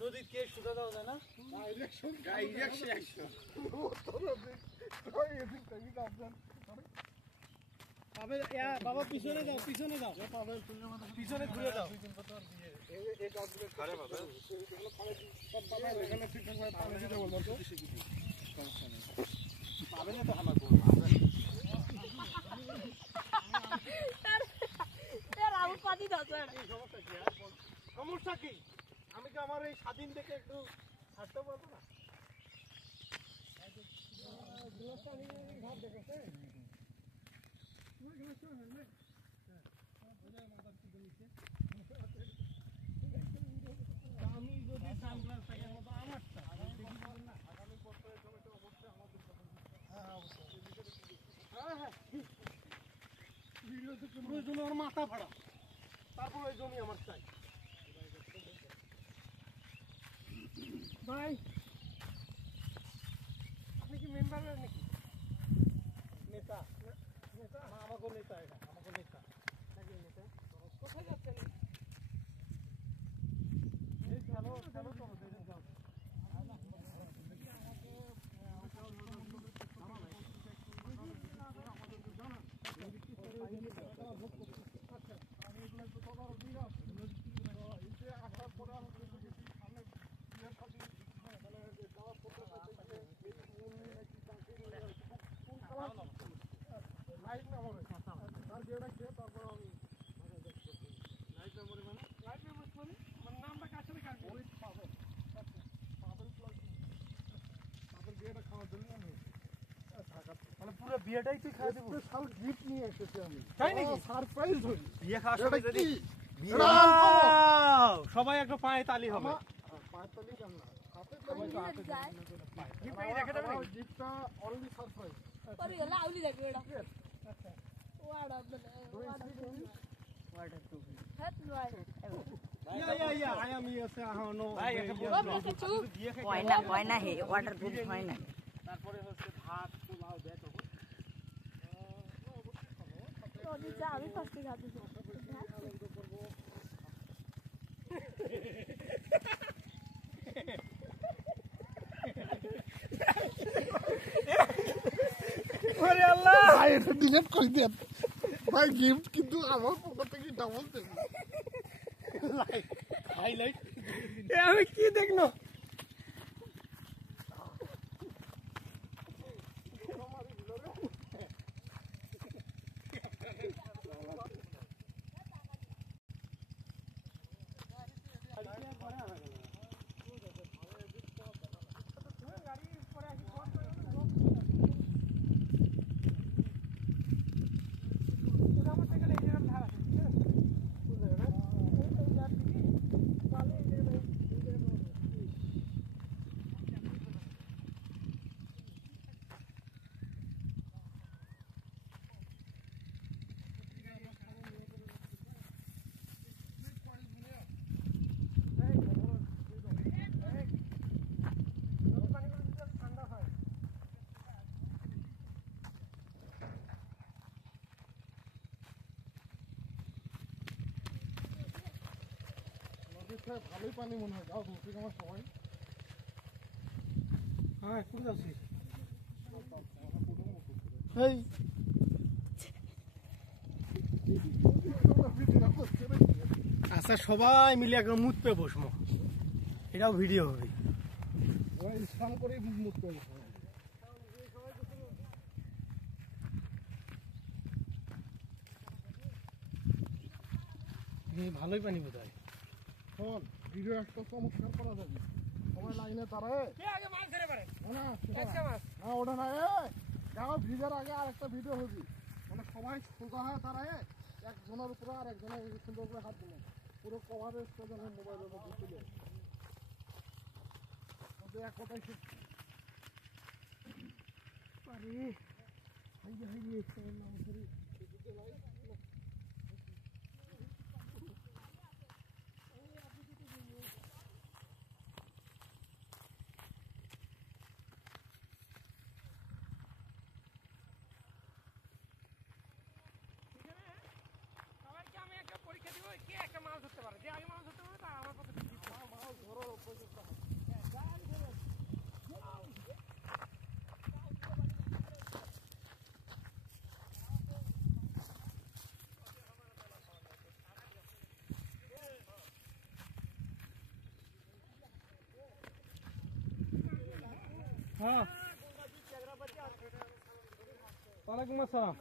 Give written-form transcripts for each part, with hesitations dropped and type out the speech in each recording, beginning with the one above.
নদীর কে সুদা দাও যায় না ডাইরেকশন বাবা পিছনে দাও পিছনে ঘুরে দাও পাবে না তো আমার সমস্যা কি আমি কি আমার এই স্বাধীন থেকে একটু ছাড়তে পারবো না আমি যদি সানগ্লাস থাকে আমারটা আগামী বছরের সময়টা অবশ্যই আমাদের প্রয়োজন আমার মাথা ভাড়া তারপর ওই জমি আমার চাই ভাই আপনি কি মেম্বার নাকি নেতা নেতা আমাকে নেতা এটা আমাকে নেতা নাকি নেতা কোথায় যাচ্ছেন চলো চলো চলো যাও পুরো বিয়েটাই তুই খাওয়া দেবো সব গিফট নিয়ে এসেছি আমি তাই নাকি সারপ্রাইজ হই বিয়ে খাওয়ার সময় যদি সবাই একটু পায়ে তালি হবে পায়ে তালি কেন না হাতে তালি হাতে গিফট রেখে দেবেন গিফটটা অনলি সারপ্রাইজ পরে গেল আউলি দেখবে এটা আচ্ছা ওয়াড়া বলে ওয়াড়া তো হাত নয় या I am here से नो भाई হয় না হে ওয়াটার প্রুফ হয় না তারপরে হচ্ছে ভাত পোলাও দেয় তখন আমি যা আমি ফার্স্ট খাতে ওরে আল্লাহ ভাই এটা ডিলিট করে দেন ভাই গিফট কিন্তু আমার পকেট থেকে ডাবল দেন লাইট হাইলাইট আমি কি দেখনো ভালোই পানি মনে হয় যাও তুমি আমার সবাই হ্যাঁ কোন যাচ্ছি এই আচ্ছা সবাই মিলে একদম মুত পে বসবো এটাও ভিডিও হবে স্নান করে মুখ করে ভালোই পানি বোধ হয় শোন ভিডিও একটা চমৎকার করা যাবে সবাই লাইনে দাঁড়ায় না ওটা না যাও ভিডিওর আগে আর একটা ভিডিও হবে মানে সবাই সোজা হয়ে দাঁড়ায় একজনের উপরে আর একজনের সুন্দর করে হাত দিলে পুরো কভারেজ মোবাইলের মধ্যে তুলে এক কথাই পারে হ্যাঁ ওয়ালাইকুম আসসালাম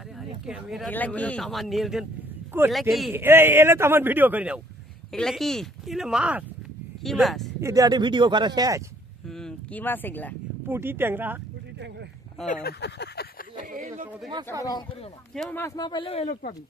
এগুলা কি? আমার নিয়ন্ত্রণ এগুলা কি? এলে তো আমার ভিডিও করে নাও এগুলা কি? এলে মাছ কি মাছ? এটা একটা ভিডিও করা শেষ কি মাছ এগুলা? পুঁটি ট্যাংরা ও, কেউ মাছ না পাইলেও এই লোক পাবি